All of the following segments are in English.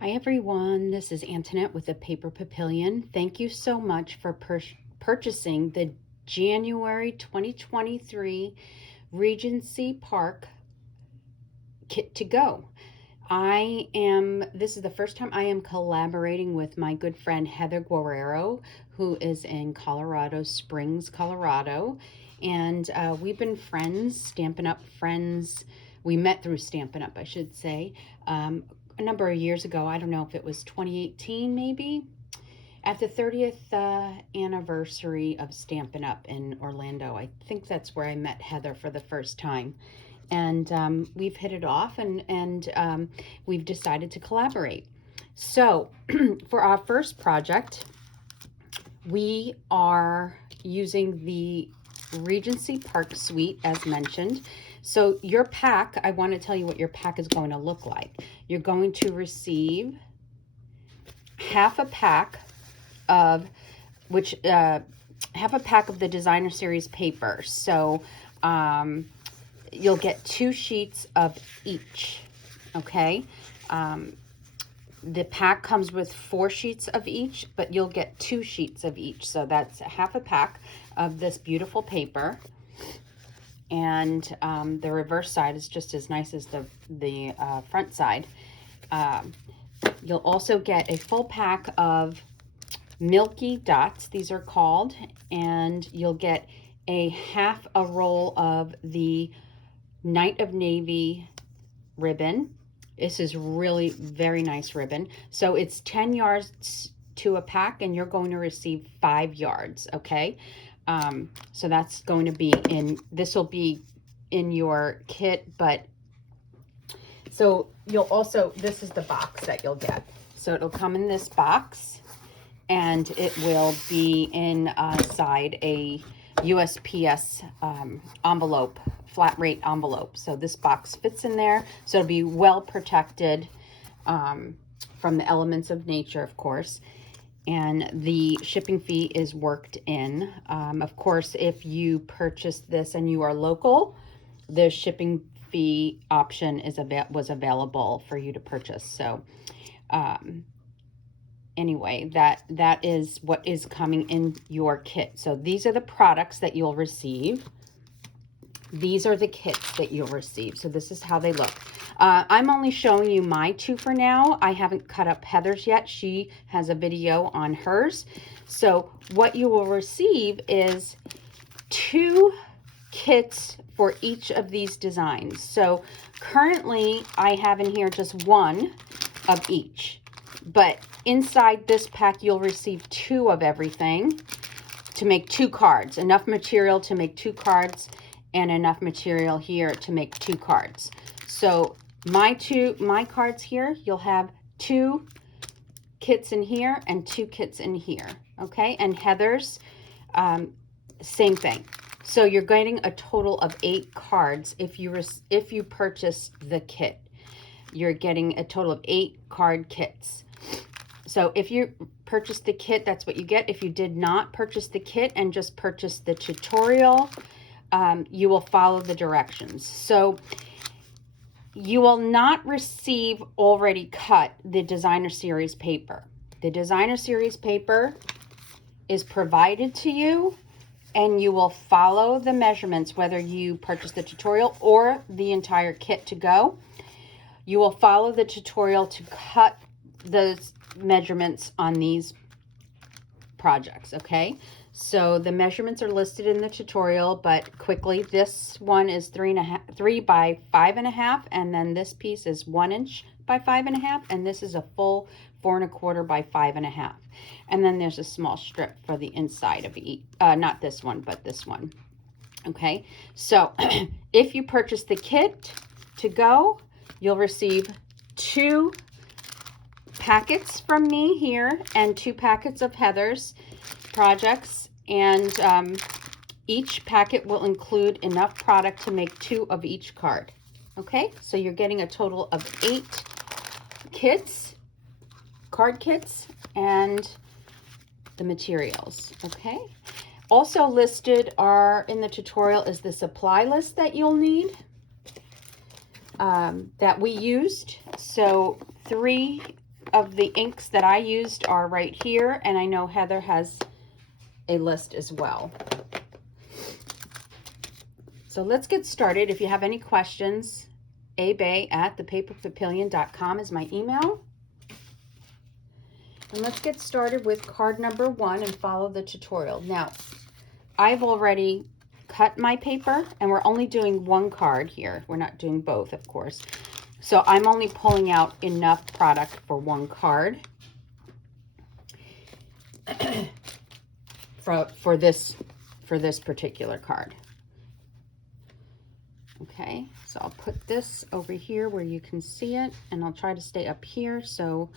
Hi everyone, this is Antoinette with the Paper Papillion. Thank you so much for purchasing the January 2023 Regency Park kit to go. This is the first time I am collaborating with my good friend Heather Guerrero, who is in Colorado Springs, Colorado. And we've been friends, Stampin' Up! Friends. We met through Stampin' Up!, I should say, a number of years ago. I don't know if it was 2018 maybe, at the 30th anniversary of Stampin' Up! In Orlando. I think that's where I met Heather for the first time. And we've hit it off, and we've decided to collaborate. So for our first project, we are using the Regency Park Suite as mentioned. So your pack, I want to tell you what your pack is going to look like. You're going to receive half a pack of the designer series paper. So you'll get 2 sheets of each. Okay. The pack comes with 4 sheets of each, but you'll get 2 sheets of each. So that's half a pack of this beautiful paper. And the reverse side is just as nice as the front side. You'll also get a full pack of Milky Dots, these are called, and you'll get a half a roll of the Night of Navy ribbon. This is really very nice ribbon. So it's 10 yards to a pack, and you're going to receive 5 yards, okay? So that's going to be this will be in your kit, but so you'll also, this is the box that you'll get. So it'll come in this box, and it will be inside a USPS envelope, flat rate envelope. So this box fits in there, so it'll be well protected from the elements of nature, of course. And the shipping fee is worked in. Of course, if you purchase this and you are local, the shipping fee option was available for you to purchase. So anyway, that is what is coming in your kit. So these are the products that you'll receive. These are the kits that you'll receive. So this is how they look. I'm only showing you my 2 for now. I haven't cut up Heather's yet. She has a video on hers. So what you will receive is 2 kits for each of these designs. So currently I have in here just 1 of each. But inside this pack, you'll receive 2 of everything to make 2 cards. Enough material to make 2 cards, and enough material here to make 2 cards. So my cards here, you'll have 2 kits in here and 2 kits in here. Okay, and Heather's, same thing. So you're getting a total of 8 cards if you purchase the kit. You're getting a total of 8 card kits. So if you purchase the kit, that's what you get. If you did not purchase the kit and just purchase the tutorial, you will follow the directions. So you will not receive already cut the designer series paper. The designer series paper is provided to you, and you will follow the measurements whether you purchase the tutorial or the entire kit to go. You will follow the tutorial to cut the measurements on these projects, okay? So the measurements are listed in the tutorial, but quickly, this one is 3 by 5.5, and then this piece is 1 inch by 5.5, and this is a full 4 1/4 by 5.5. And then there's a small strip for the inside of each, not this one, but this one. Okay, so if you purchase the kit to go, you'll receive 2 packets from me here and 2 packets of Heather's projects, and each packet will include enough product to make 2 of each card. Okay, so you're getting a total of 8 kits, card kits, and the materials. Okay, also listed in the tutorial is the supply list that you'll need, that we used. So 3 of the inks that I used are right here, and I know Heather has a list as well. So let's get started. If you have any questions, abay@thepaperpavilion.com is my email. And let's get started with card number 1 and follow the tutorial. Now, I've already cut my paper, and we're only doing one card here. We're not doing both, of course. So I'm only pulling out enough product for one card for this particular card. Okay, so I'll put this over here where you can see it, and I'll try to stay up here so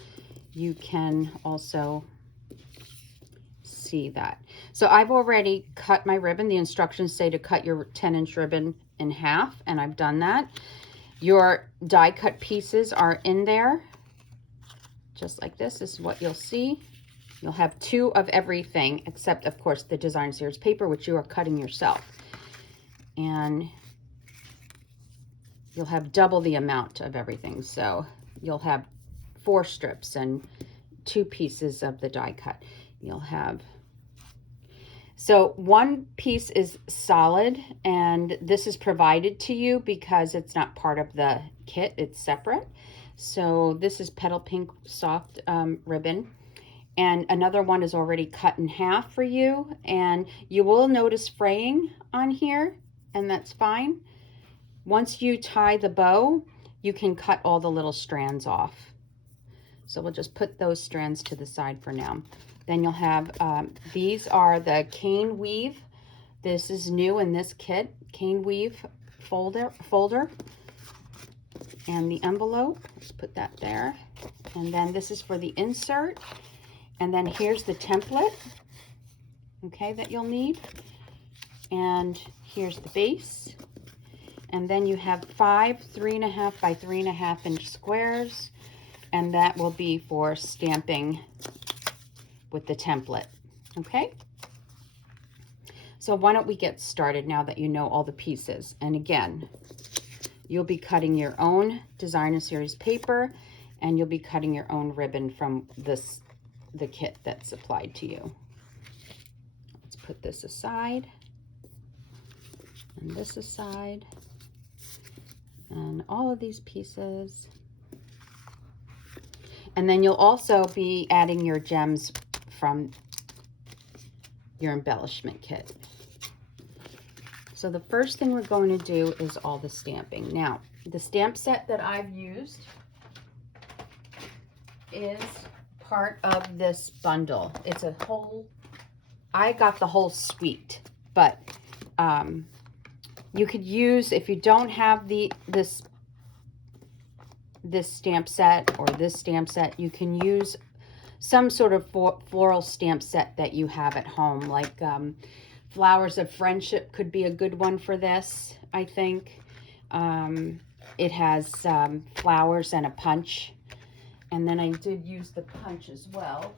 you can also see that. So I've already cut my ribbon. The instructions say to cut your 10-inch ribbon in half, and I've done that. Your die cut pieces are in there, just like this. This is what you'll see. You'll have 2 of everything, except, of course, the design series paper, which you are cutting yourself. And you'll have double the amount of everything. So you'll have 4 strips and 2 pieces of the die cut. You'll have, so one piece is solid, and this is provided to you because it's not part of the kit, it's separate. So this is Petal Pink soft ribbon, and another one is already cut in half for you, and you will notice fraying on here, and that's fine. Once you tie the bow, you can cut all the little strands off. So we'll just put those strands to the side for now. Then you'll have, these are the cane weave. This is new in this kit, cane weave folder. And the envelope, let's put that there. And then this is for the insert. And then here's the template, okay, that you'll need. And here's the base. And then you have 5 3.5 by 3.5 inch squares, and that will be for stamping with the template, okay? So why don't we get started now that you know all the pieces. And again, you'll be cutting your own designer series paper, and you'll be cutting your own ribbon from the kit that's supplied to you. Let's put this aside, and this aside. And all of these pieces. And then you'll also be adding your gems from your embellishment kit. So the first thing we're going to do is all the stamping. Now, the stamp set that I've used is part of this bundle. It's a whole, I got the whole suite, but you could use, if you don't have this stamp set or this stamp set, you can use some sort of floral stamp set that you have at home, like Flowers of Friendship could be a good one for this, I think. It has flowers and a punch, and then I did use the punch as well.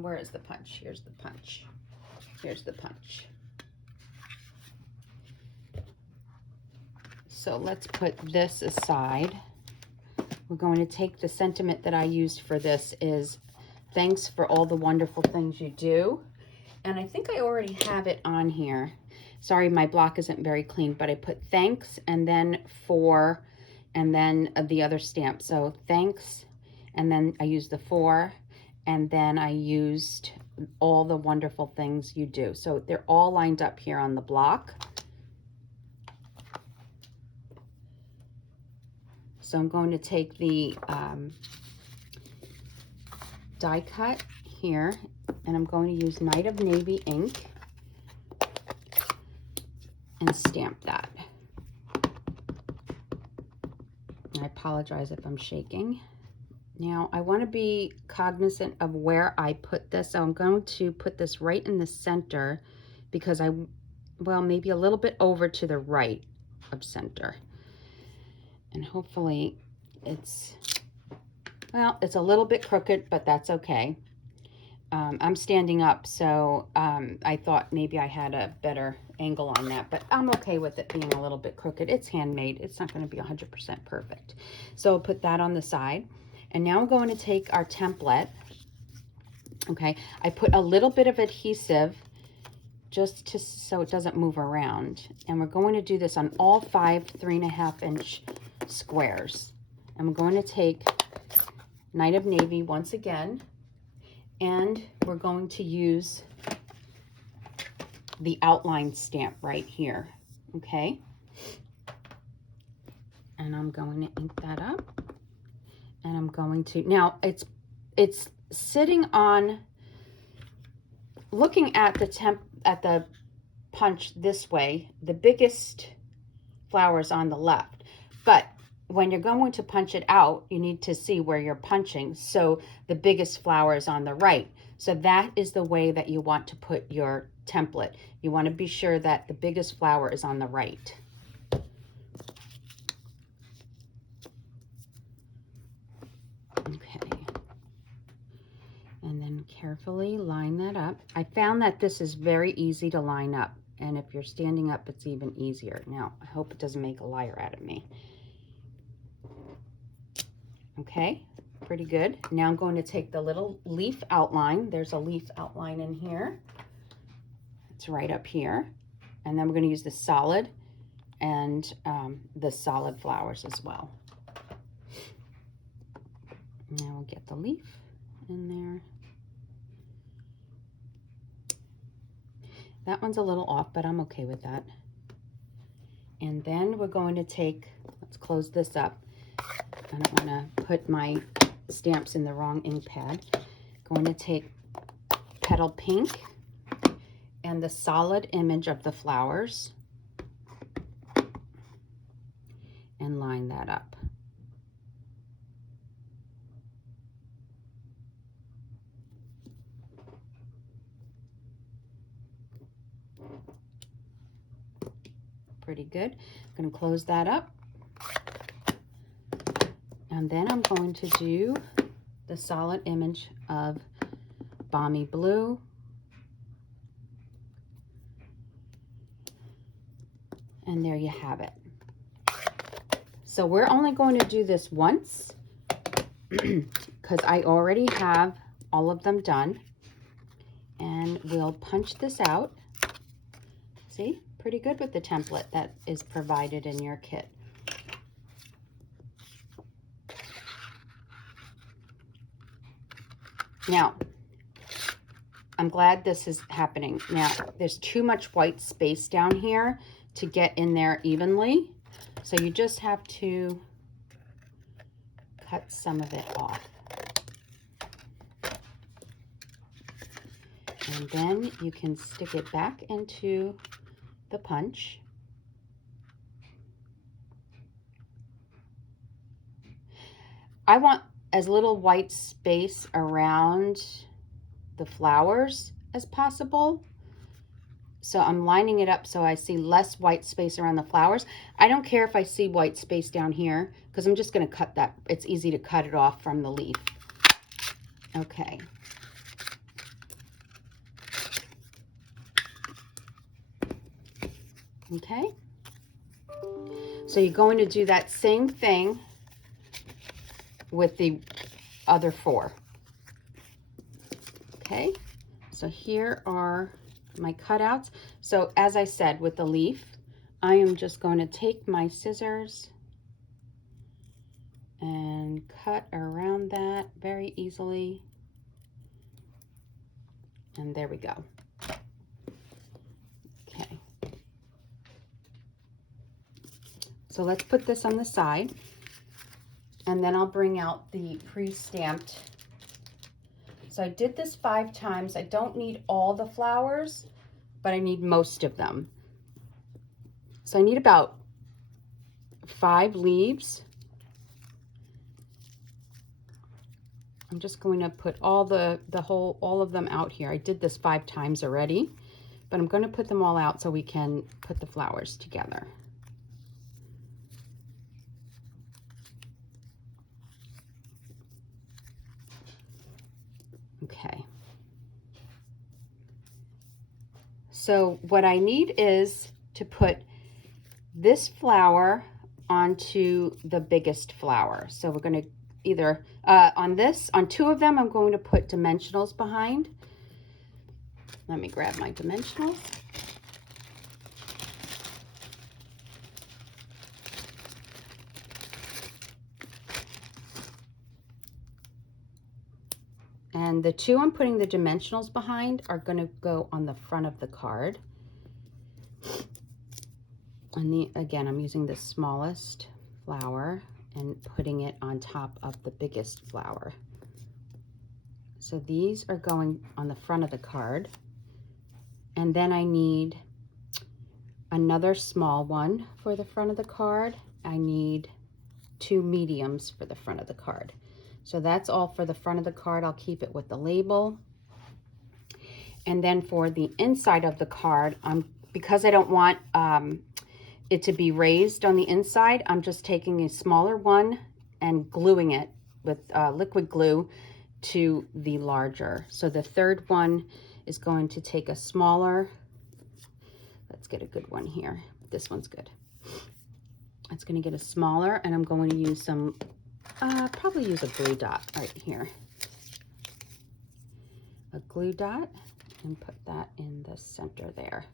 Where is the punch? Here's the punch. Here's the punch. So let's put this aside. We're going to take the sentiment that I used for this is, thanks for all the wonderful things you do. And I think I already have it on here. Sorry, my block isn't very clean, but I put thanks and then for, and then the other stamp. So thanks, and then I used the for, and then I used all the wonderful things you do. So they're all lined up here on the block. So I'm going to take the die cut here, and I'm going to use Night of Navy ink and stamp that. I apologize if I'm shaking. Now I want to be cognizant of where I put this. So I'm going to put this right in the center because well, maybe a little bit over to the right of center. And hopefully it's, well, it's a little bit crooked, but that's okay. I'm standing up, so I thought maybe I had a better angle on that, but I'm okay with it being a little bit crooked. It's handmade. It's not going to be 100% perfect. So I'll put that on the side. And now I'm going to take our template. Okay, I put a little bit of adhesive just so it doesn't move around. And we're going to do this on all 5 3.5 inch squares. And we're going to take Night of Navy once again, and we're going to use the outline stamp right here. Okay, and I'm going to ink that up, and I'm going to, now it's sitting on, looking at the punch this way, the biggest flower is on the left, but when you're going to punch it out, you need to see where you're punching, so the biggest flower is on the right. So that is the way that you want to put your template. You want to be sure that the biggest flower is on the right. Okay. And then carefully line that up. I found that this is very easy to line up, and if you're standing up, it's even easier. Now, I hope it doesn't make a liar out of me. Okay, pretty good. Now I'm going to take the little leaf outline. There's a leaf outline in here. It's right up here. And then we're going to use the solid and the solid flowers as well. Now we'll get the leaf in there. That one's a little off, but I'm okay with that. And then we're going to take, let's close this up. I don't want to put my stamps in the wrong ink pad. Going to take Petal Pink and the solid image of the flowers and line that up. Pretty good. I'm going to close that up. And then I'm going to do the solid image of Balmy Blue. And there you have it. So we're only going to do this once because I already have all of them done. And we'll punch this out. See, pretty good with the template that is provided in your kit. Now, I'm glad this is happening. Now, there's too much white space down here to get in there evenly. So you just have to cut some of it off. And then you can stick it back into the punch. I want as little white space around the flowers as possible. So I'm lining it up so I see less white space around the flowers. I don't care if I see white space down here because I'm just going to cut that. It's easy to cut it off from the leaf. Okay. Okay. So you're going to do that same thing with the other 4. Okay, so here are my cutouts. So as I said, with the leaf, I am just going to take my scissors and cut around that very easily. And there we go. Okay. So let's put this on the side. And then I'll bring out the pre-stamped. So I did this 5 times. I don't need all the flowers, but I need most of them. So I need about 5 leaves. I'm just going to put all all of them out here. I did this 5 times already, but I'm going to put them all out so we can put the flowers together. Okay. So what I need is to put this flower onto the biggest flower. So we're going to either on two of them, I'm going to put dimensionals behind. Let me grab my dimensionals. And the two I'm putting the dimensionals behind are going to go on the front of the card. And again, I'm using the smallest flower and putting it on top of the biggest flower. So these are going on the front of the card. And then I need another small one for the front of the card. I need two mediums for the front of the card. So that's all for the front of the card. I'll keep it with the label. And then for the inside of the card, because I don't want it to be raised on the inside, I'm just taking a smaller one and gluing it with liquid glue to the larger. So the third one is going to take a smaller, let's get a good one here. This one's good. It's going to get a smaller, and I'm going to use some, probably use a glue dot right here. A glue dot, and put that in the center there.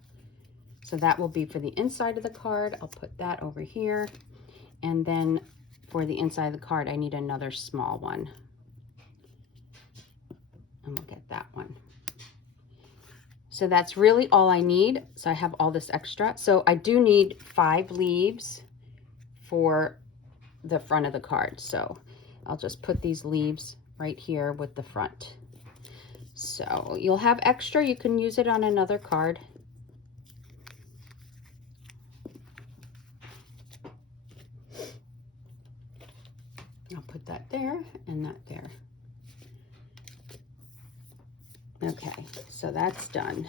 So that will be for the inside of the card. I'll put that over here. And then for the inside of the card, I need another small one. And we'll get that one. So that's really all I need. So I have all this extra. So I do need 5 leaves for the front of the card. So I'll just put these leaves right here with the front. So you'll have extra. You can use it on another card. I'll put that there and that there. Okay, so that's done.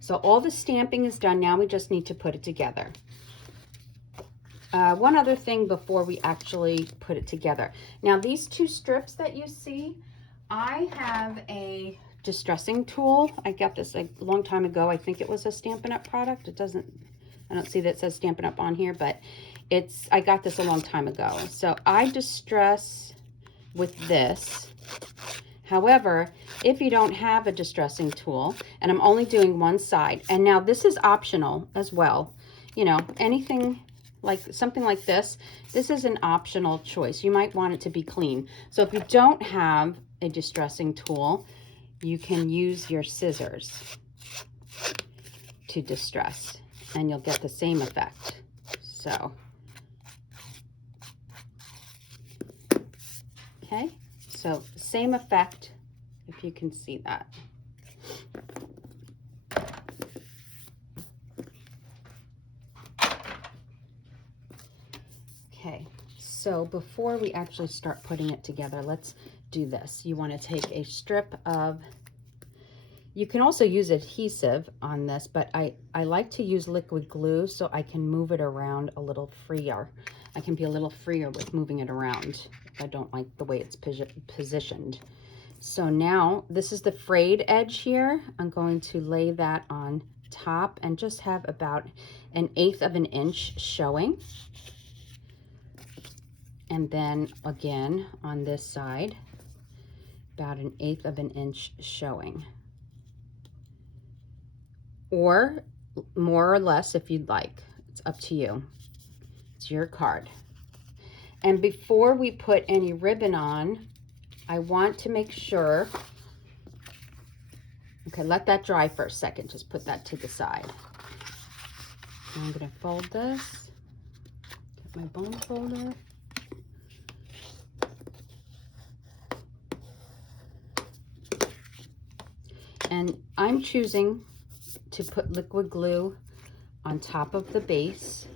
So all the stamping is done. Now we just need to put it together. One other thing before we actually put it together. Now these 2 strips that you see, I have a distressing tool. I got this a long time ago. I think it was a Stampin' Up product. It doesn't, I don't see that it says Stampin' Up on here, but I got this a long time ago. So I distress with this. However, if you don't have a distressing tool, and I'm only doing one side, and now this is optional as well, you know, anything like something like this is an optional choice. You might want it to be clean. So if you don't have a distressing tool, you can use your scissors to distress, and you'll get the same effect. So, okay. So same effect, if you can see that. Okay, so before we actually start putting it together, let's do this. You want to take a strip of, you can also use adhesive on this, but I like to use liquid glue so I can move it around a little freer. I can be a little freer with moving it around. I don't like the way it's positioned. So now this is the frayed edge here. I'm going to lay that on top and just have about 1/8 of an inch showing. And then again on this side, about 1/8 of an inch showing. Or more or less if you'd like. It's up to you. It's your card. And before we put any ribbon on, I want to make sure, okay, let that dry for a second. Just put that to the side. I'm going to fold this, get my bone folder. And I'm choosing to put liquid glue on top of the base.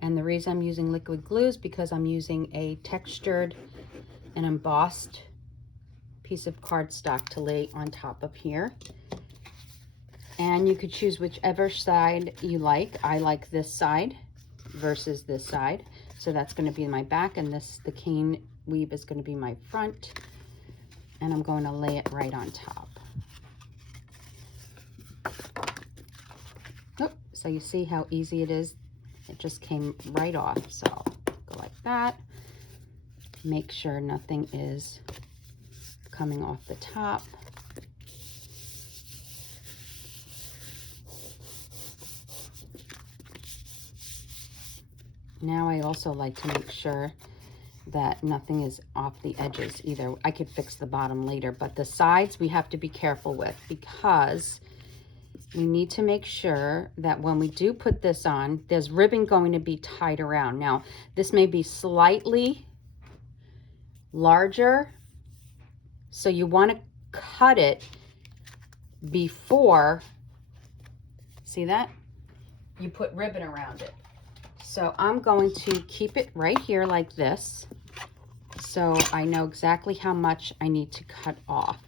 And the reason I'm using liquid glue is because I'm using a textured and embossed piece of cardstock to lay on top of here. And you could choose whichever side you like. I like this side versus this side. So that's going to be my back, and the cane weave is going to be my front. And I'm going to lay it right on top. Oh, So you see how easy it is? It just came right off. So go like that. Make sure nothing is coming off the top. Now I also like to make sure that nothing is off the edges either. I could fix the bottom later, but the sides we have to be careful with, because we need to make sure that when we do put this on, there's ribbon going to be tied around. Now, this may be slightly larger, so you want to cut it before, see that? You put ribbon around it. So I'm going to keep it right here like this, so I know exactly how much I need to cut off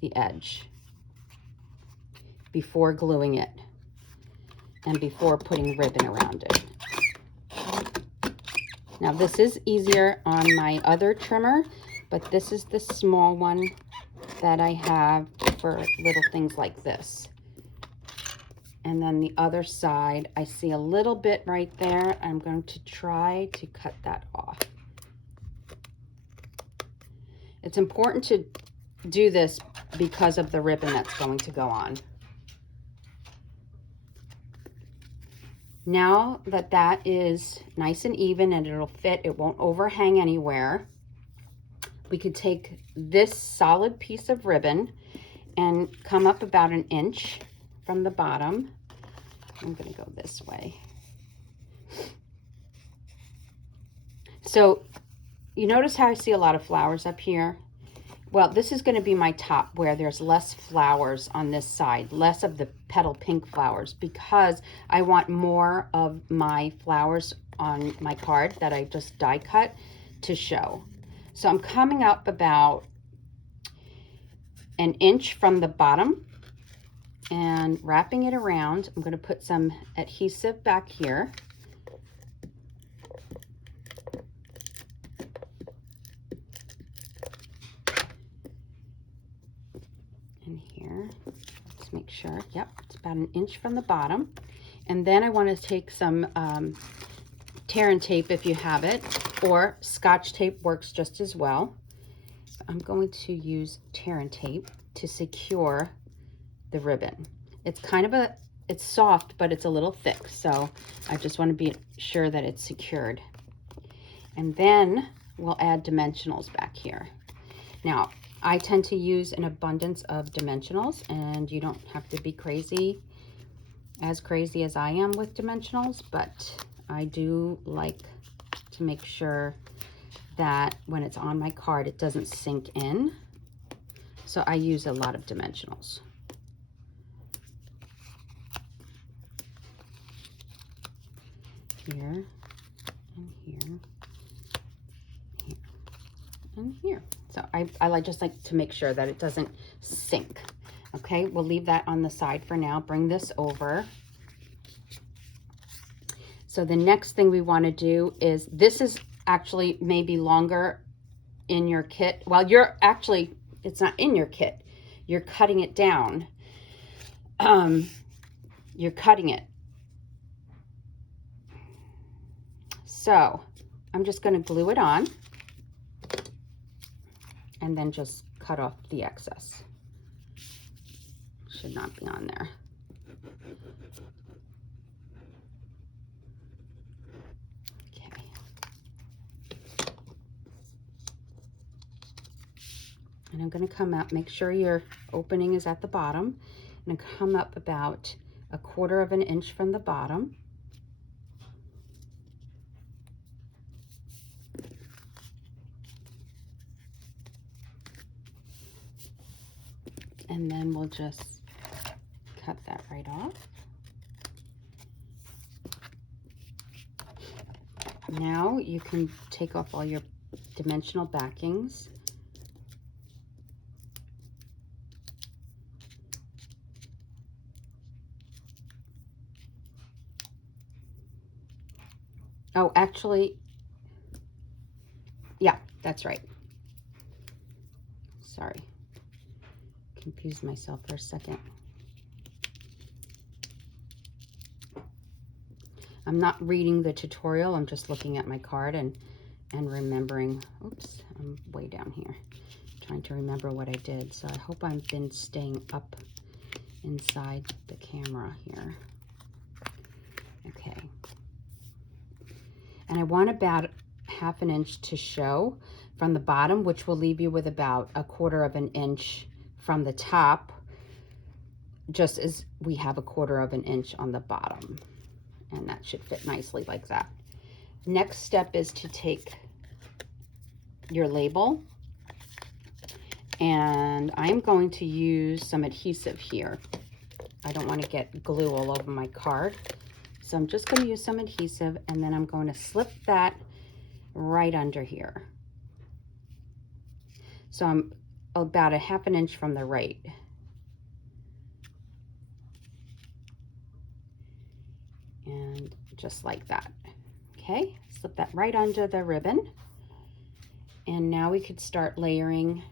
the edge before gluing it and before putting ribbon around it. Now this is easier on my other trimmer, but this is the small one that I have for little things like this. And then the other side, I see a little bit right there. I'm going to try to cut that off. It's important to do this because of the ribbon that's going to go on. Now that that is nice and even and it'll fit, it won't overhang anywhere, we could take this solid piece of ribbon and come up about 1 inch from the bottom. I'm going to go this way. So you notice how I see a lot of flowers up here? Well, this is going to be my top where there's less flowers on this side, less of the petal pink flowers, because I want more of my flowers on my card that I just die cut to show. So I'm coming up about 1 inch from the bottom and wrapping it around. I'm going to put some adhesive back here. And here, let's make sure, yep, it's about 1 inch from the bottom. And then I want to take some tear and tape if you have it, or Scotch tape works just as well. I'm going to use tear and tape to secure the ribbon. It's kind of it's soft, but it's a little thick, so I just want to be sure that it's secured. And then we'll add dimensionals back here. Now, I tend to use an abundance of dimensionals, and you don't have to be crazy as I am with dimensionals, but I do like to make sure that when it's on my card, it doesn't sink in. So I use a lot of dimensionals. Here, and here, here, and here. So I just like to make sure that it doesn't sink. Okay, we'll leave that on the side for now. Bring this over. So the next thing we want to do is, this is actually maybe longer in your kit. Well, it's not in your kit. You're cutting it down. You're cutting it. So I'm just going to glue it on and then just cut off the excess. Should not be on there. Okay. And I'm going to come up, make sure your opening is at the bottom, and come up about 1/4 of an inch from the bottom. And then we'll just cut that right off. Now you can take off all your dimensional backings. Oh, actually, yeah, that's right. Sorry. Confused myself for a second. I'm not reading the tutorial. I'm just looking at my card and remembering. Oops, I'm way down here. Trying to remember what I did. So I hope I've been staying up inside the camera here. Okay. And I want about 1/2 inch to show from the bottom, which will leave you with about 1/4 inch from the top, just as we have 1/4 inch on the bottom. And that should fit nicely like that. Next step is to take your label, and I'm going to use some adhesive here. I don't want to get glue all over my card. So I'm just going to use some adhesive, and then I'm going to slip that right under here. So I'm about 1/2 inch from the right. And just like that. Okay, slip that right under the ribbon. And now we could start layering.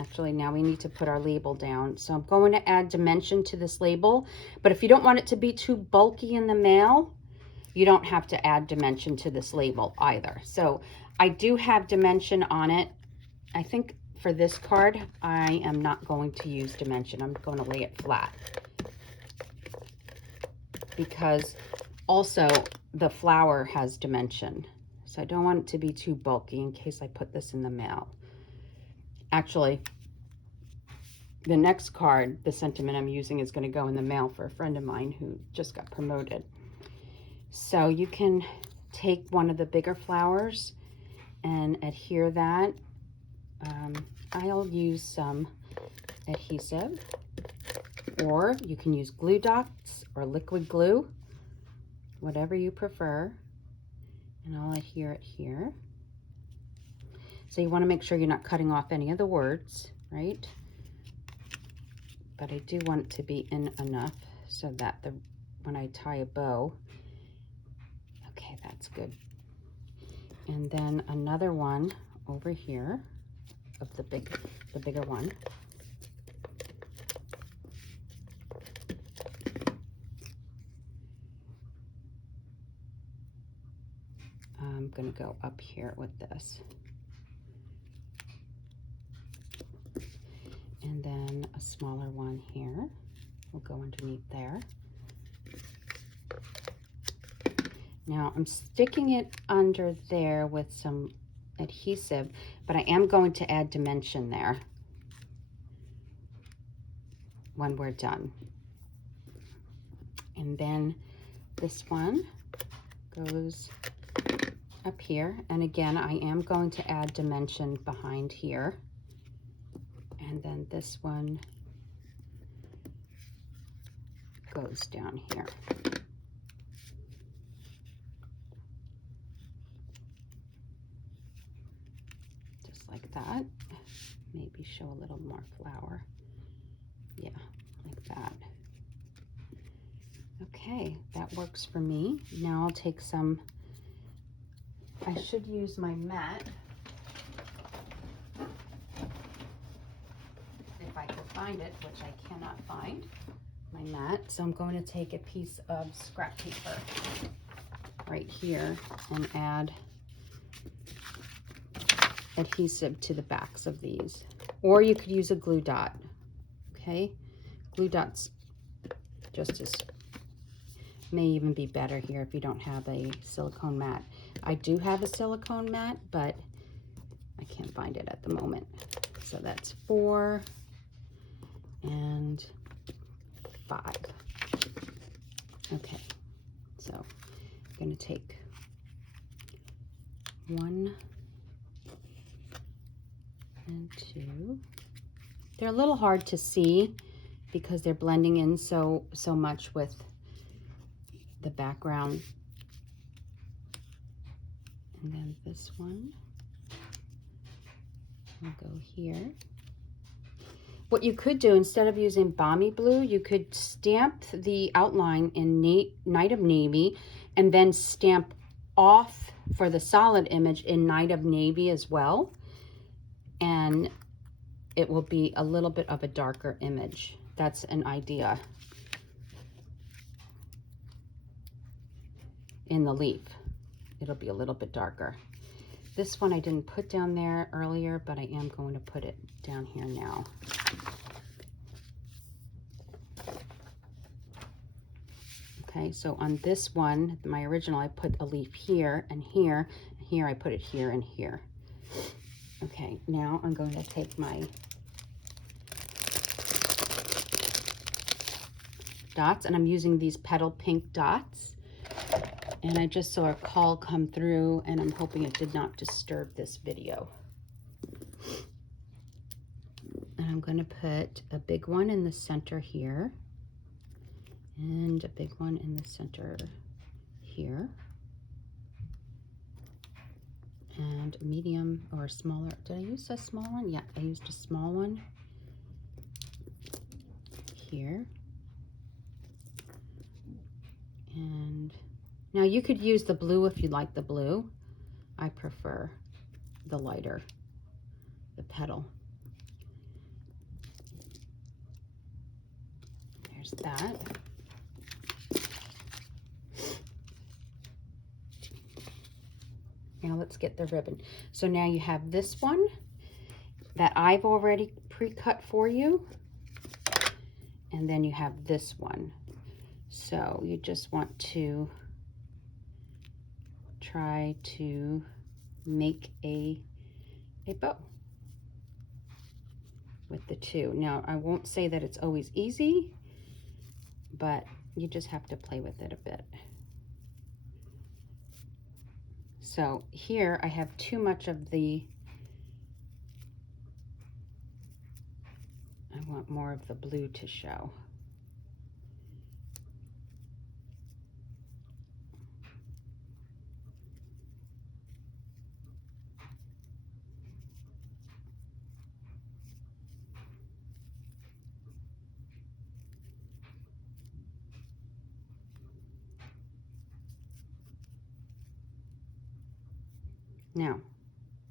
Actually, now we need to put our label down. So I'm going to add dimension to this label, but if you don't want it to be too bulky in the mail, you don't have to add dimension to this label either. So I do have dimension on it. I think for this card, I am not going to use dimension. I'm going to lay it flat. Because also the flower has dimension. So I don't want it to be too bulky in case I put this in the mail. Actually, the next card, the sentiment I'm using, is going to go in the mail for a friend of mine who just got promoted. So you can take one of the bigger flowers and adhere that. I'll use some adhesive, or you can use glue dots or liquid glue, whatever you prefer. And I'll adhere it here. So you want to make sure you're not cutting off any of the words, right? But I do want it to be in enough so that when I tie a bow, okay, that's good. And then another one over here of the bigger one. I'm going to go up here with this. And then a smaller one here will go underneath there. Now I'm sticking it under there with some adhesive, but I am going to add dimension there when we're done. And then this one goes up here, and again I am going to add dimension behind here. And then this one goes down here. Just like that. Maybe show a little more flower. Yeah, like that. Okay, that works for me. Now I'll take some, I should use my mat. If I could find it, which I cannot find my mat. So I'm going to take a piece of scrap paper right here and add adhesive to the backs of these. Or you could use a glue dot, okay? Glue dots just as may even be better here if you don't have a silicone mat. I do have a silicone mat, but I can't find it at the moment. So that's 4 and 5. Okay, so I'm going to take 1 and 2. They're a little hard to see because they're blending in so much with the background. And then this one will go here. What you could do, instead of using Balmy Blue, you could stamp the outline in Night of Navy and then stamp off for the solid image in Night of Navy as well. And it will be a little bit of a darker image. That's an idea. in the leaf. It'll be a little bit darker. This one I didn't put down there earlier, but I am going to put it down here now. Okay, so on this one, my original, I put a leaf here and here, and here I put it here and here. Okay, now I'm going to take my dots, and I'm using these petal pink dots. And I just saw a call come through, and I'm hoping it did not disturb this video. And I'm going to put a big one in the center here, and a big one in the center here, and a medium or smaller. Did I use a small one? Yeah, I used a small one here. And now you could use the blue if you like the blue. I prefer the lighter, the petal. There's that. Now let's get the ribbon. So now you have this one that I've already pre-cut for you. And then you have this one. So you just want to try to make a bow with the two. Now, I won't say that it's always easy, but you just have to play with it a bit. So here I have too much of the, I want more of the blue to show. Now,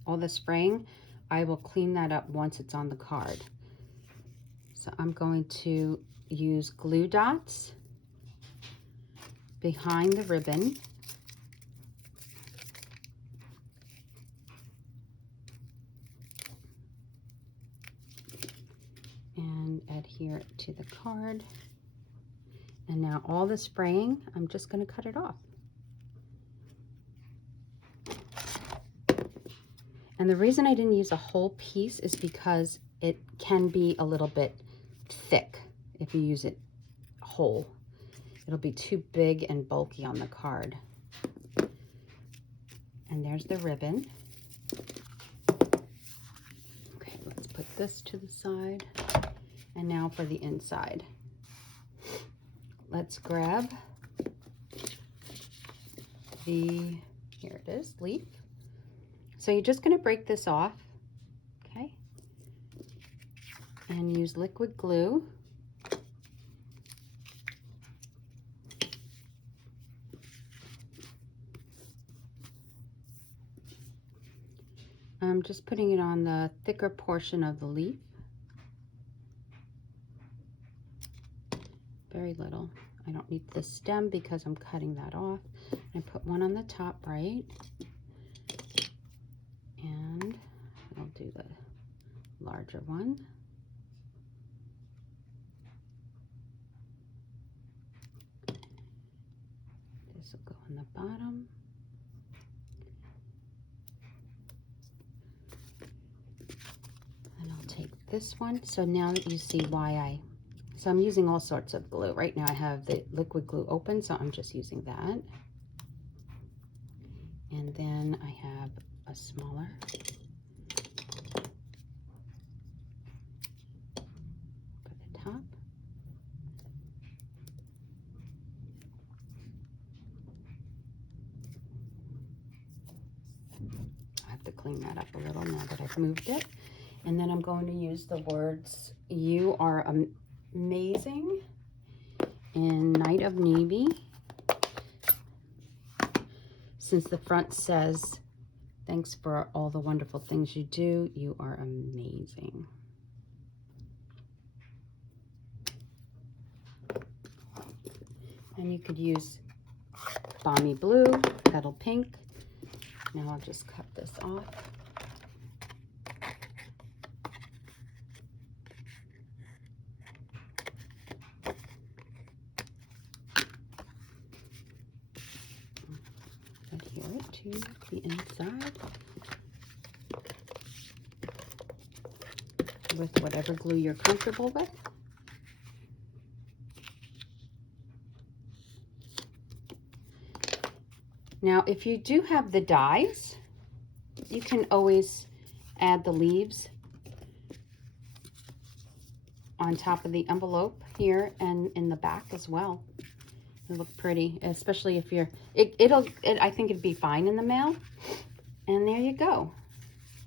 all the spraying, I will clean that up once it's on the card. So I'm going to use glue dots behind the ribbon. And adhere it to the card. And now all the spraying, I'm just going to cut it off. And the reason I didn't use a whole piece is because it can be a little bit thick if you use it whole. It'll be too big and bulky on the card. And there's the ribbon. Okay, let's put this to the side. And now for the inside. Let's grab the, here it is, leaf. So you're just going to break this off, okay? And use liquid glue. I'm just putting it on the thicker portion of the leaf. Very little. I don't need the stem because I'm cutting that off. I put one on the top right. And I'll do the larger one. This will go on the bottom. And I'll take this one. So now that you see why so I'm using all sorts of glue. Right now I have the liquid glue open, so I'm just using that. And then I have a smaller for the top. I have to clean that up a little now that I've moved it. And then I'm going to use the words, "You are amazing," in Night of Navy. Since the front says, "Thanks for all the wonderful things you do. You are amazing." And you could use Balmy Blue, Petal Pink. Now I'll just cut this off. Adhere it to the inside with whatever glue you're comfortable with. Now, if you do have the dies, you can always add the leaves on top of the envelope here and in the back as well. They look pretty, especially if you're, I think it'd be fine in the mail. And there you go.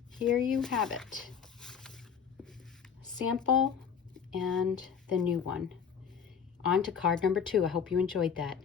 Here you have it. Sample and the new one. On to card number 2. I hope you enjoyed that.